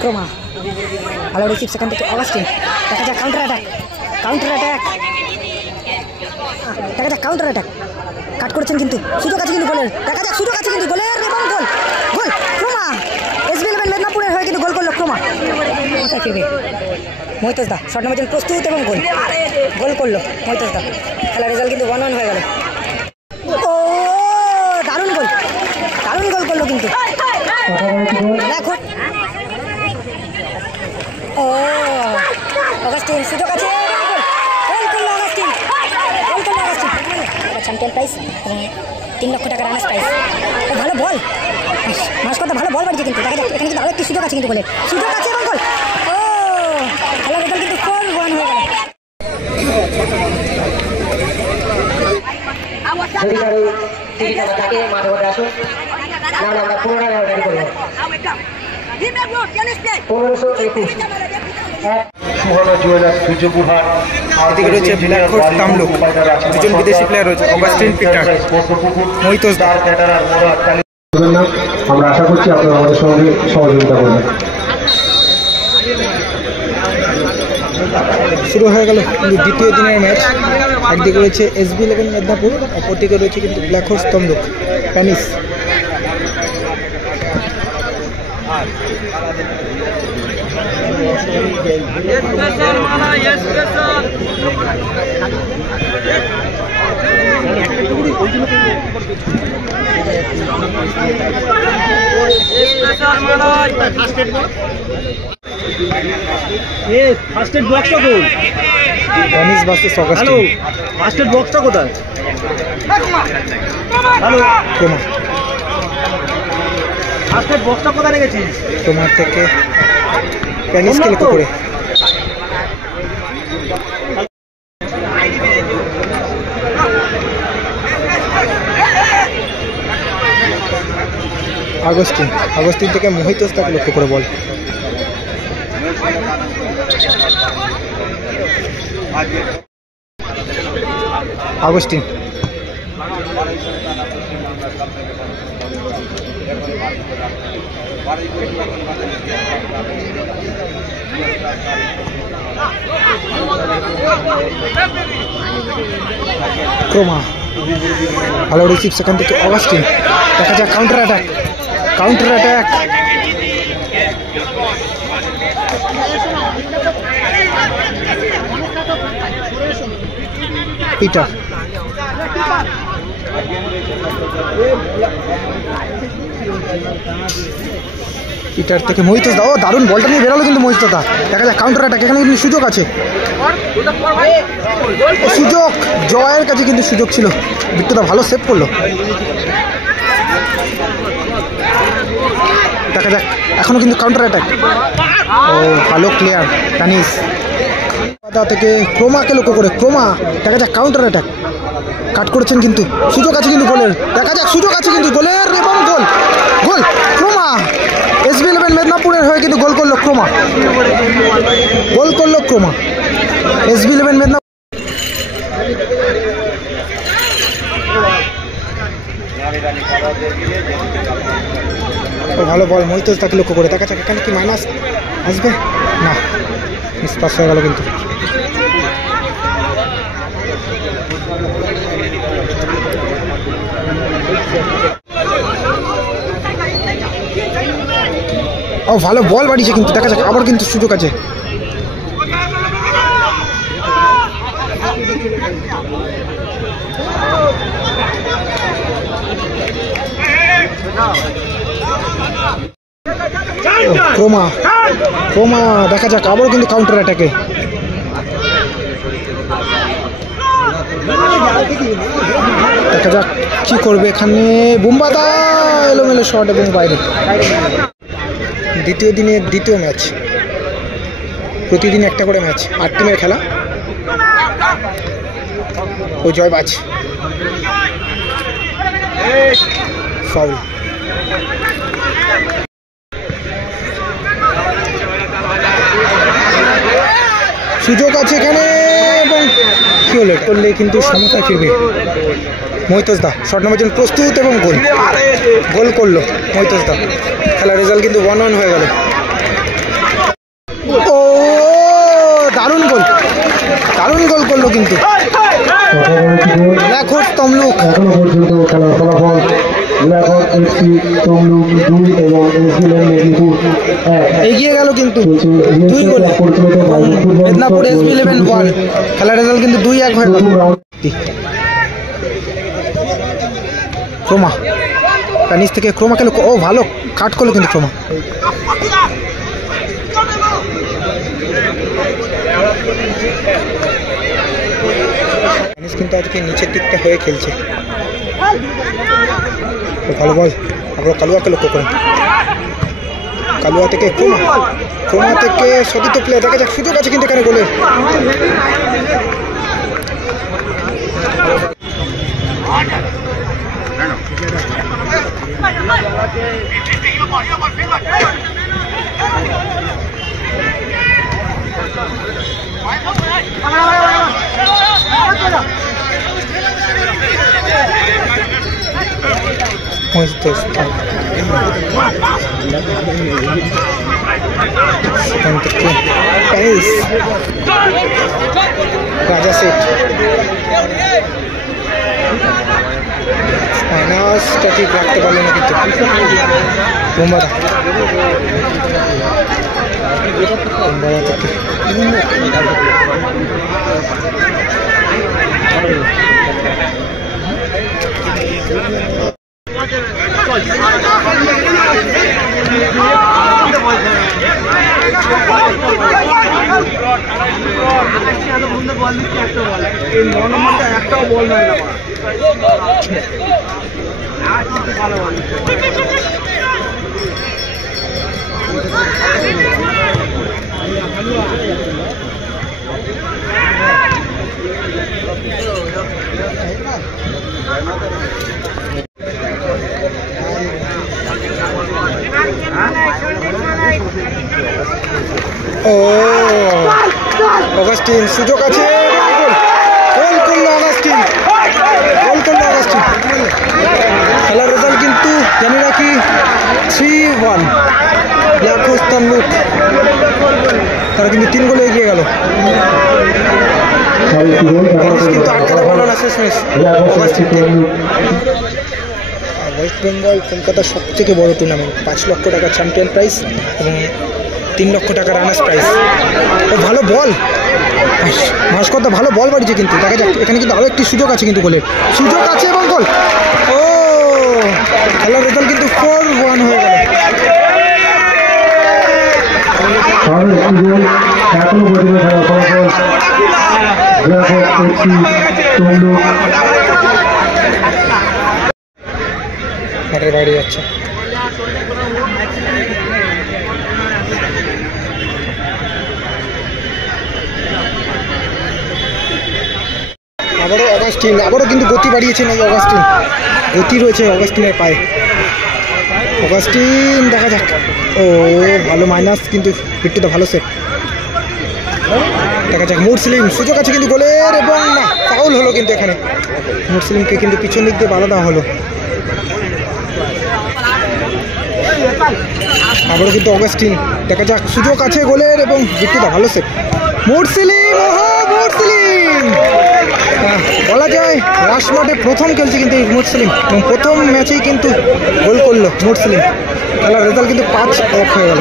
Croma ভালো receive সেখান থেকে অগাস্টিন দেখা যাক কাউন্টার অ্যাটাক দেখা যাক কাউন্টার অ্যাটাক কাট করেছেন কিন্তু সুযোগ আছে কিন্তু গোলের দেখা যাক সুযোগ আছে কিন্তু গোলের এবং গোল ক্রোমা SB11 মেদিনীপুরের হয়ে কিন্তু গোল করলো ক্রোমা ফিরবে মহিতোষ দা শট নেওয়ার জন্য প্রস্তুত এবং গোল করলো মহিতোষ দা খেলার রেজাল্ট কিন্তু 1-1 হয়ে গেল ও দারুণ গোল করলো কিন্তু দেখো ও অগাস্টিন সুযোগ আছে গোল করলো অগাস্টিন চ্যাম্পিয়ন প্রাইজ এবং 3 লক্ষ টাকা রানার্স প্রাইজ ও ভালো বল মাসকতা ভালো বল বাড়িয়েছে কিন্তু দেখা যাক এখানে কিন্তু আরও একটি সুযোগ আছে কিন্তু গোলের সুযোগ আছে এবং গোল ও খেলার রেজাল্ট কিন্তু 4-1 হয়ে গেল এদিকে রয়েছে ব্ল্যাকহর্স তামলুক দুজন বিদেশি প্লেয়ার রয়েছে অগাস্টিন পিটার মহিতোষ দা আমরা আশা করছি আপনারা আমাদের সঙ্গে সহযোগিতা করবেন শুরু হয়ে গেল কিন্তু দ্বিতীয় দিনের ম্যাচ একদিকে রয়েছে SB11 মেদিনীপুর অপরদিকে রয়েছে কিন্তু ব্ল্যাকহর্স তামলুক প্যানিস ফার্স্ট এড বক্সটা কোন প্যানিস versus Augustine hello first aid বক্সটা কোথায় হ্যালো ক্রোমা ফার্স্ট এড বক্সটা কোথায় রেখেছিস তোমার থেকে প্যানিসকে লক্ষ্য করে আগস্টিন থেকে মহিতোষ তাকে লক্ষ্য করে বল আগস্টিন ক্রোমা ভালো রিসিভ সেখান থেকে অগাস্টিন দেখা যাক কাউন্টার অ্যাটাক পিটার থেকে মহিতোষ দা ও দারুণ বলটা নিয়ে বেরোলো কিন্তু মহিতোষ দা দেখা যাক কাউন্টার অ্যাটাক এখানে কিন্তু সুযোগ আছে সুযোগ জয়ের কাছে কিন্তু সুযোগ ছিল বিট্টুদা ভালো সেভ করলো দেখা যাক এখনো কিন্তু কাউন্টার অ্যাটাক ও ভালো প্লেয়ার প্যানিস থেকে ক্রোমাকে লক্ষ্য করে ক্রোমা দেখা যাক কাউন্টার অ্যাটাক কাট করেছেন কিন্তু সুযোগ আছে কিন্তু গোলের দেখা যাক সুযোগ আছে কিন্তু গোলের এবং গোল ক্রোমা SB11 মেদিনীপুরের হয়ে কিন্তু গোল করলো ক্রোমা SB11 মেদিনীপুর ভালো বল মহিতোষ তাকে লক্ষ্য করে দেখা যাক এখানে কি মাইনাস আসবে না মিসপাস হয়ে গেল কিন্তু ও ভালো বল বাড়িয়েছে কিন্তু দেখা যাক আবার কিন্তু সুযোগ আছে ক্রোমা দেখা যাক আবার কিন্তু কাউন্টার অ্যাটাকে দেখা যাক কি করবে এখানে বুম্বাদা এলোমেলো শট এবং বাইরে দ্বিতীয় দিনের দ্বিতীয় ম্যাচ প্রতিদিন একটা করে ম্যাচ 8 টিমের খেলা ও জয়বাজ ফাউল সুযোগ আছে এখানে এবং কি হলো করলে কিন্তু সমতায় ফিরবে মহিতোষ দা শট নেওয়ার জন্য প্রস্তুত এবং গোল করলো মহিতোষ দা। খেলার রেজাল্ট কিন্তু 1-1 হয়ে গেল। ও দারুণ গোল করলো কিন্তু ল্যাখোর্স তমলুক। এখনো পর্যন্ত খেলার ফলাফল ল্যাখোর্স এফসি তমলুক 2 এবং এসবিএল মেদিনীপুর 1। এগিয়ে গেল কিন্তু 2 গোলে। মেদিনীপুর SB11 1। খেলার রেজাল্ট কিন্তু 2-1 হয়ে গেল। ক্রোমা প্যানিস থেকে ক্রোমাকে ও ভালো কাট করলো কিন্তু ক্রোমা। প্যানিস কিন্তু আজকে নিচের দিকটা হয়ে খেলছে। ভালো বল আবার কালুয়াকে লক্ষ্য করে। কালুয়া থেকে ক্রোমা থেকে সতীর্থ প্লেয়ার দেখা যাক সুযোগ আছে কিন্তু এখানে গোলের। রাজা সেট ফাইনাসটা ঠিক রাখতে পারলো না কিন্তু বোম্বাদা থেকে একটাও বল নাই না ভালো ও অগাস্টিন সুযোগ আছে গোল করলো অগাস্টিন খেলার রেজাল্ট কিন্তু জানি রাখি 3-1 ল্যাখোর্স তমলুক। তারা কিন্তু 3 গোলে এগিয়ে গেল। কিন্তু আটকাতে পারলো না শেষমেশ অগাস্টিনকে। ওয়েস্ট বেঙ্গল কলকাতার সবথেকে বড় টুর্নামেন্ট, 5 লক্ষ টাকা চ্যাম্পিয়ন প্রাইজ এবং 3 লক্ষ টাকা রানার্স প্রাইজ। ও ভালো বল ভাস্করদা ভালো বল বাড়িয়েছে কিন্তু দেখা যাক এখানে কিন্তু আরও একটি সুযোগ আছে কিন্তু গোলের সুযোগ আছে এবং গোল। ও খেলার রেজাল্ট কিন্তু 4-1 হয়ে গেল। এখনো পর্যন্ত খেলার ফলাফল ল্যাখোর্স এফসি তমলুক মাঠের বাইরে যাচ্ছে। আবারও কিন্তু গতি বাড়িয়েছেন এই অগাস্টিন। গতি রয়েছে অগাস্টিনের পায়ে। অগাস্টিন দেখা যাক ও ভালো মাইনাস কিন্তু পিট্টুটা ভালো সেট। দেখা যাক মুরসলিম সুযোগ আছে কিন্তু গোলের এবং না ফাউল হলো কিন্তু এখানে মুরসলিমকে কিন্তু পিছন দিক দিয়ে বাধা দেওয়া হলো। আবারও কিন্তু অগাস্টিন দেখা যাক সুযোগ আছে গোলের এবং পিট্টুটা ভালো সেট। মুরসলিম বলা যায় রাশমাঠে প্রথম খেলছে কিন্তু এই মুরসলিম এবং প্রথম ম্যাচেই কিন্তু গোল করলো মুরসলিম। খেলার রেজাল্ট কিন্তু 5-1 হয়ে গেল।